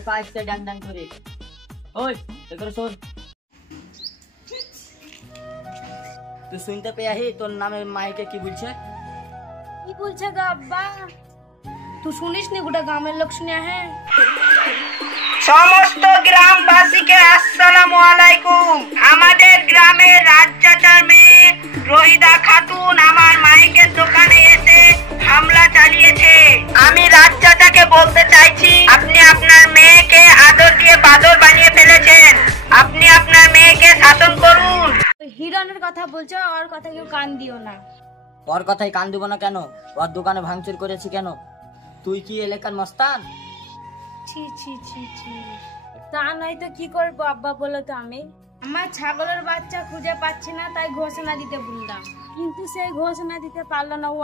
কোথায় আসছে ডাং ডাং করে। ওই এখানে শোন, তুই শুনতে পেয়ে আহি তোর নামে মাইকে কি বলছে? কি বলছে গো আব্বা? তুই শুনিস নি? গোটা গ্রামের লোক শুনে। হ্যাঁ, সমস্ত গ্রামবাসীকে আসসালামু আলাইকুম। আমাদের গ্রামের রাজ্জাটার মেয়ে রহিদা খাতুন আমার মাইকের দোকানে এসে হামলা চালিয়েছে। আমি রাজ্জাটাকে বলতে চাইছি, আপনি আপনার মেয়েকে আদর দিয়ে বাদর বানিয়ে ফেলেছেন। আপনি আপনার মেয়েকে শাসন করুন। হিরণের কথা বলছো, ওর কথা কেউ কান দিও না। ওর কথাই কান দিব না কেন? ওর দোকানে ভাঙচুর করেছি কেন? তুই কি এলাকার মস্তান? ছি ছি ছি ছি, তা নয় তো কি করবো আব্বা বলো তো? আমি আমার ছাগলের বাচ্চা খুঁজে পাচ্ছি না, তাই ঘোষণা দিতে বললাম, কিন্তু সেই ঘোষণা দিতে পারলো না। ও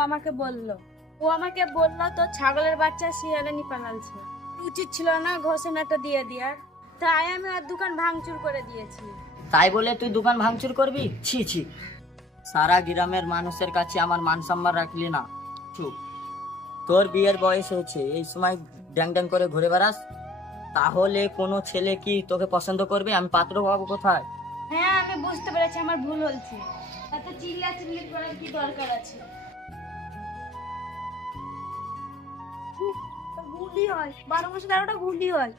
আমাকে বললো তো ছাগলের বাচ্চা শিয়ালে নি পালালছে। উচিত ছিল না ঘোষণাটা দিয়ে দেওয়ার, তাই আমি ওর দোকান ভাঙচুর করে দিয়েছি। তাই বলে তুই দোকান ভাঙচুর করবি? ছি ছি, সারা গ্রামের মানুষের কাছে আমার মান সম্মান রাখলি না। চুপ। তোর বিয়ের বয়স হয়েছে, এই সময় ড্যাং ড্যাং করে ঘুরে বেড়াস, তাহলে কোনো ছেলে কি তোকে পছন্দ করবে? আমি পাত্র পাবো কোথায়? হ্যাঁ, আমি বুঝতে পেরেছি আমার ভুল হয়েছে, এত চিল্লা চিল্লি করার কি দরকার আছে? গুলি হয় 12 মাসে 13টা গুলি হয়।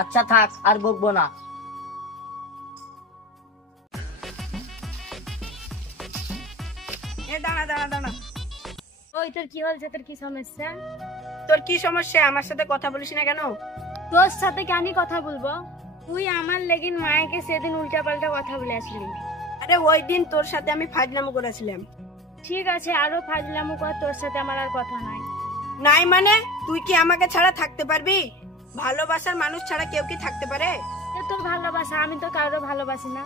আচ্ছা থাক, আর বকবো না। দাঁড়া দাঁড়া দাঁড়া, ওই তোর কি হয়েছে? তোর কি সমস্যা? তোর কি সমস্যা? আমার সাথে কথা বলিস না কেন? তোর সাথে কেন কথা বলবো? তুই আমার লেগিন মায়েকে সেদিন উল্টা পাল্টা কথা বলে আসলি। আরে ওই দিন তোর সাথে আমি ফাজলামো করেছিলাম। ঠিক আছে, আরো ফাজলামো কর, তোর সাথে আমার আর কথা নাই। নাই মানে? তুই কি আমাকে ছাড়া থাকতে পারবি? ভালোবাসার মানুষ ছাড়া কেউ কি থাকতে পারে? তোর ভালোবাসা, আমি তো কারো ভালোবাসি না।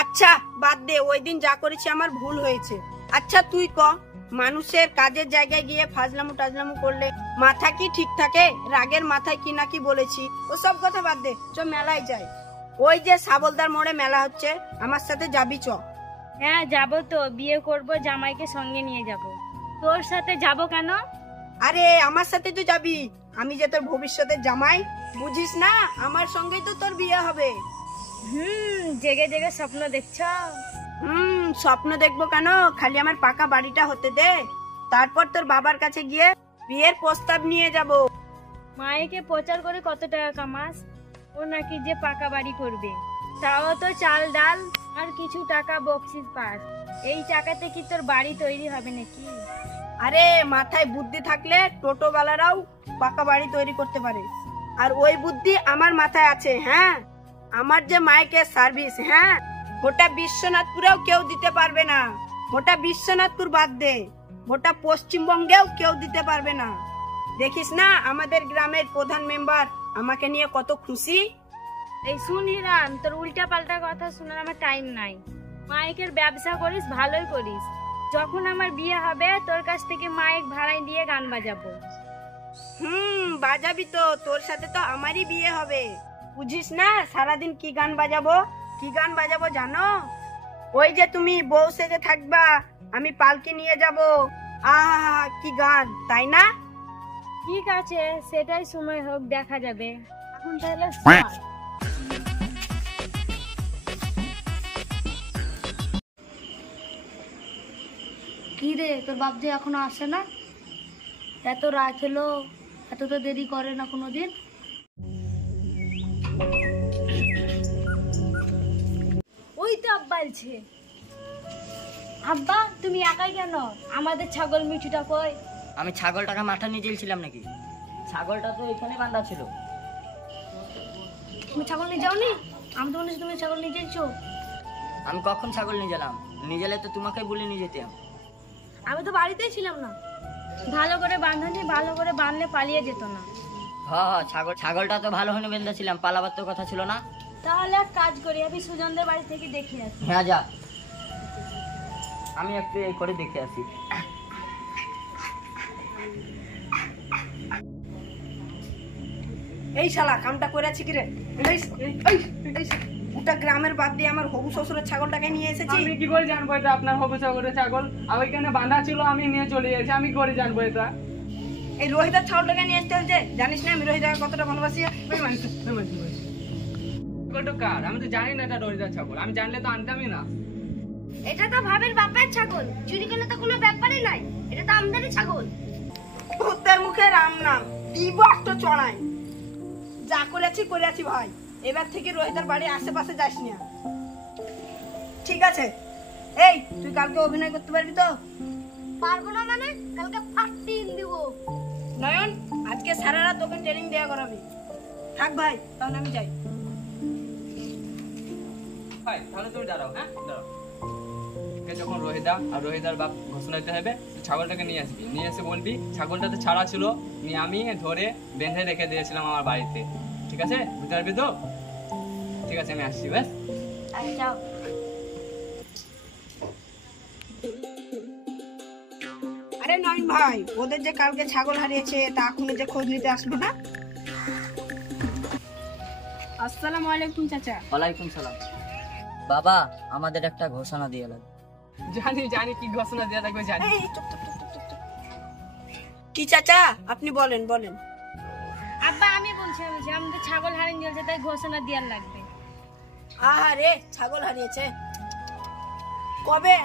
আচ্ছা বাদ দে, ওই দিন যা করেছি আমার ভুল হয়েছে। আচ্ছা তুই ক, মানুষের কাজের জায়গায় গিয়ে ফাজলামো টাজলামো করলে মাথা কি ঠিক থাকে? রাগের মাথায় কি নাকি বলেছি, ওসব কথা বাদ দে, চ মেলায় যাই। ওই যে সাবলদার মোড়ে মেলা হচ্ছে, আমার সাথে যাবি চ। হ্যাঁ যাবো তো, বিয়ে করব, জামাইকে সঙ্গে নিয়ে যাব। তোর সাথে যাব কেন? আরে আমার সাথে তো যাবি, আমি যে তোর ভবিষ্যতের জামাই, বুঝিস না? আমার সঙ্গেই তো তোর বিয়ে হবে। জেগে জেগে স্বপ্ন দেখছো? স্বপ্ন দেখবো কেন? খালি আমার পাকা বাড়িটা হতে দে, তারপর তোর বাবার কাছে গিয়ে বিয়ের প্রস্তাব নিয়ে যাব। মায়েকে প্রচার করে কত টাকা কামাস? ও নাকি যে পাকা বাড়ি করবে, তাও তো চাল ডাল আর কিছু টাকা বকশিস পাস। এই টাকাতে কি তোর বাড়ি তৈরি হবে নাকি? আরে মাথায় বুদ্ধি থাকলে টোটোওয়ালারাও পাকা বাড়ি তৈরি করতে পারে, আর ওই বুদ্ধি আমার মাথায় আছে। হ্যাঁ, আমার যে মাইকের সার্ভিস, হ্যাঁ, গোটা বিশ্বনাথপুরেও কেউ দিতে পারবে না। গোটা বিশ্বনাথপুর বাদ দে, গোটা পশ্চিমবঙ্গেও কেউ দিতে পারবে না। দেখিস না আমাদের গ্রামের প্রধান মেম্বার আমাকে নিয়ে কত খুশি। এই শুন হিরান, তোর উল্টা পাল্টা কথা শোনার আমার টাইম নাই। মাইকের ব্যবসা করিস, ভালোই করিস। যখন আমার বিয়ে হবে তোর কাছ থেকে মাইক ভাড়ায় দিয়ে গান বাজাবো। বাজাবি তো, তোর সাথে তো আমারই বিয়ে হবে। বুঝিস না সারাদিন কি গান বাজাবো? কি গান বাজাবো জানো? ওই যে তুমি বউ সেজে থাকবা, আমি পালকি নিয়ে যাব। আহা কি গান, তাই না? ঠিক আছে, সেটাই সময় হোক, দেখা যাবে। এখন তাহলে কি রে, তোর বাপ যে এখনো আসে না? এত রাত হলো, এত তো দেরি করে না কোনোদিন। ওই তো আব্বা আছে। আব্বা তুমি একাই কেন? আমাদের ছাগল মিঠুটা কই? আমি ছাগলটাকে মাঠে নিয়ে গেছিলাম নাকি? ছাগলটা তো এখানে বাঁধা ছিল। তুমি ছাগল নিয়ে যাওনি? আমি তো মনে তুমি ছাগল নিয়ে যাচ্ছো। আমি কখন ছাগল নিয়ে গেলাম? নিয়ে গেলে তো তোমাকে বলে নিয়ে যেতাম। আমি তো বাড়িতেই ছিলাম না। ভালো করে বাঁধানি, ভালো করে বাঁধলে পালিয়ে যেত না। হ্যাঁ, ছাগলটা তো ভালো হয়ে বেঁধেছিলাম, পালাবার তো কথা ছিল না। তাহলে এক কাজ করি, আমি সুজনদের বাড়ি থেকে দেখে আসি। হ্যাঁ যা, আমি একটু এই করে দেখে আসি। এই শালা কামটা করেছি কি রে? গোটা গ্রামের বাদ দিয়ে আমার হবু শ্বশুরের ছাগলটাকে নিয়ে এসেছি। আমি কি করে জানবো এটা আপনার হবু শ্বশুরের ছাগল? ওইখানে বাঁধা ছিল, আমি নিয়ে চলে এসেছি, আমি করে জানবো এটা? এই রোহিতার ছাগলটাকে নিয়ে আসতে হচ্ছে। জানিস না আমি রোহিতাকে কতটা ভালোবাসি? ছাগলটা কার? আমি তো জানি না এটা রোহিতার ছাগল। আমি জানলে তো আনতামই না। এটা তো ভাবের বাপের ছাগল, চুরি করলে তো কোনো ব্যাপারই নাই, এটা তো আমাদেরই ছাগল। কুত্তার মুখে রাম নাম দিব একটা চড়াই। যা করেছি ভাই, এবার থেকে রোহিতার বাড়ির আশেপাশে যাস না, ঠিক আছে? এই তুই কালকে অভিনয় করতে পারবি তো? পারবো না মানে? কালকে ফাটিয়ে দিব। নয়ন, আজকে সারা রাত তোকে ট্রেনিং দেওয়া করাবি। থাক ভাই, তাহলে আমি যাই। ভাই তাহলে তুমি দাঁড়াও, হ্যাঁ দাঁড়াও। যখন রোহিতা আর রোহিতার বাপ ঘোষণা দিতে হবে, ছাগলটাকে নিয়ে আসবি, নিয়ে এসে বলবি ছাগলটাতে ছাড়া ছিল, নিয়ে আমি ধরে বেঁধে রেখে দিয়েছিলাম আমার বাড়িতে, ঠিক আছে? বুঝতে পারবি তো? ঠিক আছে, আমি আসছি। ব্যাস। আরে যাও। আরে নয়ন ভাই, ওদের যে কালকে ছাগল হারিয়েছে তা এখনো যে খোঁজ নিতে আসলো না। আসসালামু আলাইকুম চাচা। ওয়ালাইকুম সালাম। বাবা, আমাদের একটা ঘোষণা দিয়ে লাগবে। জানি কি ঘোষণা দেওয়া থাকবে, জানি। এই, চুপ, চুপ, চুপ, চুপ, চুপ। কি চাচা, আপনি বলেন। আব্বা আমি বলছি আমাদের ছাগল হারিয়ে গেছে, তাই ঘোষণা দেওয়ার লাগবে। আহারে, ছাগল হারিয়েছে কবে?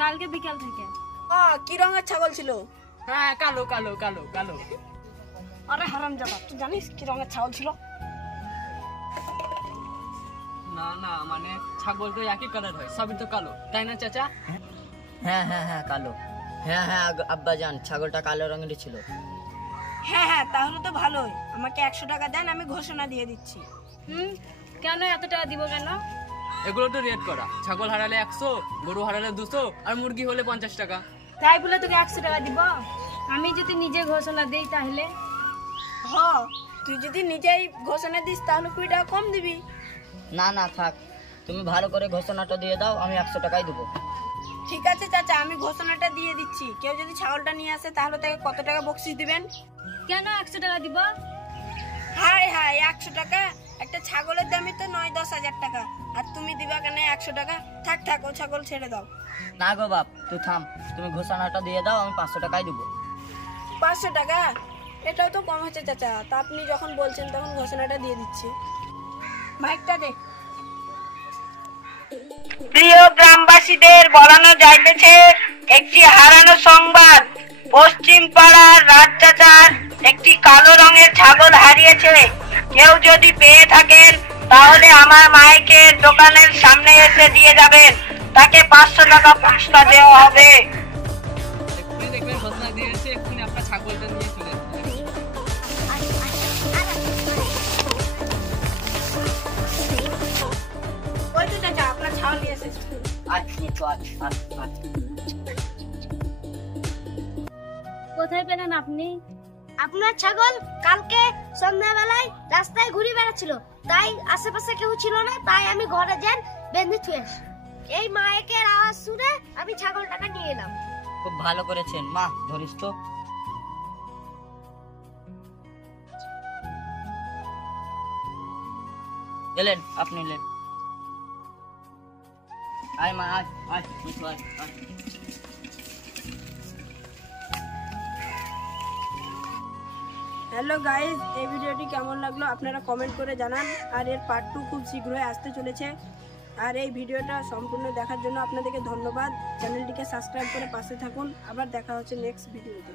কালকে বিকাল থেকে। কি রঙের ছাগল ছিল? হ্যাঁ, কালো কালো কালো কালো। আরে হারামজাদা, তুই জানিস কি রঙের ছাগল ছিল? না না, মানে ছাগল তো একই কালার হয়, সবই তো কালো, তাই না চাচা? হ্যাঁ হ্যাঁ হ্যাঁ, কালো। হ্যাঁ হ্যাঁ আব্বা জান, ছাগলটা কালো রঙেরই ছিল। হ্যাঁ, তাহলে তো ভালোই। আমাকে 100 টাকা দেন, আমি ঘোষণা দিয়ে দিচ্ছি। কেন এত টাকা দিব কেন? এগুলো তো রেট করা। ছাগল হারালে 100, গরু হারালে 200, আর মুরগি হলে 50 টাকা। তাই বলে তোকে 100 টাকা দিব? আমি যদি নিজে ঘোষণা দেই তাহলে? তুই যদি নিজেই ঘোষণা দিস তাহলে 20 টাকা কম দিবি। না না থাক, তুমি ভালো করে ঘোষণাটা দিয়ে দাও, আমি 100 টাকাই দেবো। ঠিক আছে চাচা, আমি ঘোষণাটা দিয়ে দিচ্ছি। কেউ যদি ছাগলটা নিয়ে আসে তাহলে তাকে কত টাকা বকশিশ দিবেন? কেন 100 টাকা দিব? হাই 100 টাকা? একটা ছাগলের দামই তো 9-10 হাজার টাকা, আর তুমি দিবা কেন 100 টাকা? থাক, ও ছাগল ছেড়ে দাও। না গো বাপ, তুই থাম, তুমি ঘোষণাটা দিয়ে দাও, আমি 500 টাকাই দেবো। 500 টাকা? এটাও তো কম হচ্ছে চাচা। তা আপনি যখন বলছেন তখন ঘোষণাটা দিয়ে দিচ্ছি। মাইকটা দে। প্রিয় গ্রামবাসীদের বলানো যাইতেছে একটি হারানো সংবাদ। পশ্চিম পাড়ার রাজচাচার একটি কালো রঙের ছাগল হারিয়েছে। কেউ যদি পেয়ে থাকেন তাহলে আমার মাইকে দোকানের সামনে এসে দিয়ে যাবেন, তাকে 500 টাকা পুরস্কার দেওয়া হবে। এক্ষুনি দেখবেন ঘোষণা দিয়েছে, এক্ষুনি আপনার ছাগলটা নিয়ে চলে আসবে। ওই তো চাচা, আপনার ছাগল নিয়ে এসেছে। কোথায় পেলেন আপনি? আপনার ছাগল কালকে সন্ধ্যাবেলায় রাস্তায় ঘুরে বেড়াচ্ছিল, তাই আশেপাশে কেউ ছিল না, তাই আমি ঘরে যান বেঁধে থুয়ে আসি। এই মায়ের আওয়াজ শুনে আমি ছাগলটাকে নিয়ে এলাম। খুব ভালো করেছেন মা, ধরিস তো। এলেন, আপনি এলেন। আয় মা, আয় মিঠু, আয়। হ্যালো গাইজ, এই ভিডিওটি কেমন লাগলো আপনারা কমেন্ট করে জানান। আর এর পার্ট 2 খুব শীঘ্রই আসতে চলেছে। আর এই ভিডিওটা সম্পূর্ণ দেখার জন্য আপনাদেরকে ধন্যবাদ। চ্যানেলটিকে সাবস্ক্রাইব করে পাশে থাকুন। আবার দেখা হচ্ছে নেক্সট ভিডিওতে।